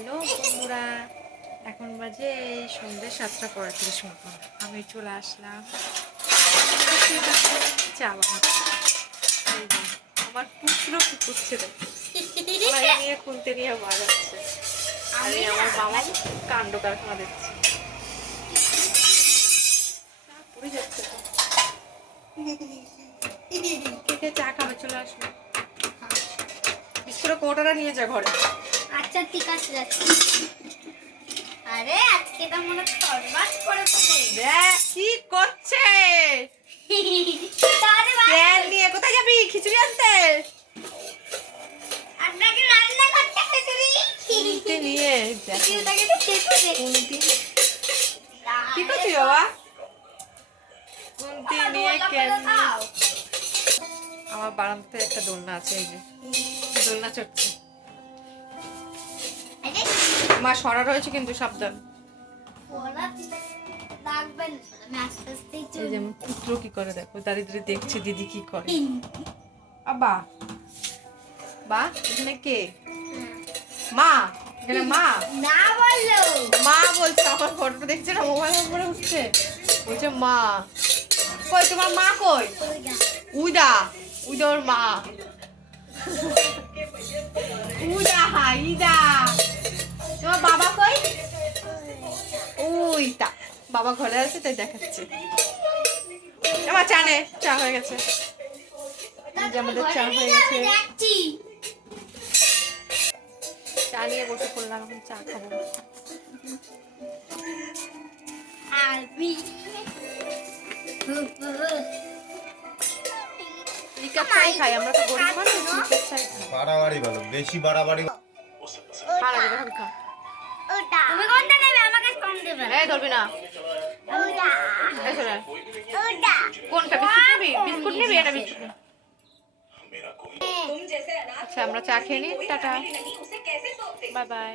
Hello বন্ধুরা, এখন বাজে সন্ধ্যে 7টা পঁয়ত্রিশ মতো। আমি চলে আসলাম চা বানাতে। আমার টুকরো করছে নিয়ে খুনতে নিয়ে বাজাচ্ছে, আর আমার মামা কাণ্ড কারখানা দেখছে। পড়ে যাচ্ছে কে চা খাবে চলে আসবে। বিস্কুটের কোটাটা নিয়ে যা ঘরে। আচ্ছা ঠিক আছে যাচ্ছি। আরে আজকে তো মনে তরবাস করে দেখ কি করছে। তেল নিয়ে কোথায় যাবি? খিচুড়ি আনতে? আপনাকে রান্না করতে খিচুড়ি খুন্তি নিয়ে দেখ খিচুড়িটাকে তো খেতে খুন্তি কি করছিস বাবা? খুন্তি নিয়ে কেমনি আমার বারান্দাতে একটা দোলনা আছে, এই যে দোলনা চড়ছে। মা সরা রয়েছে কিন্তু সাবধান। এই যেমন পুত্র কি করে দেখো, দারিদ্রে দেখছে দিদি কি করে। আবা বা এখানে কে? মা এখানে মা না বললো মা বলছে। আমার ফটোটা দেখছে না, মোবাইল নম্বরে উঠছে, বলছে মা। কই তোমার মা কই? উইদা উইদা ওর মা। উইদা ইদা তোমার বাবা কই? উইটা বাবা ঘরে আছে তাই দেখাচ্ছে। এবার চা নে, চা হয়ে গেছে। আমাদের চা হয়ে গেছে, চা নিয়ে বসে পড়লাম, এখন চা খাবো। লিকার চাই খাই আমরা, তো গরিব মানুষ, লিকার চাই খাই। বাড়াবাড়ি ভালো, বেশি বাড়াবাড়ি খা না, এখন খা। তুমি কোনটা নেবে? আমাকে কম দেবে। এই ধরবি না। এই শোন, কোনটা বিস্কুট নিবি? এটা বিস্কুট নে। আচ্ছা আমরা চা খেয়ে নিই, টাটা, বাই বাই।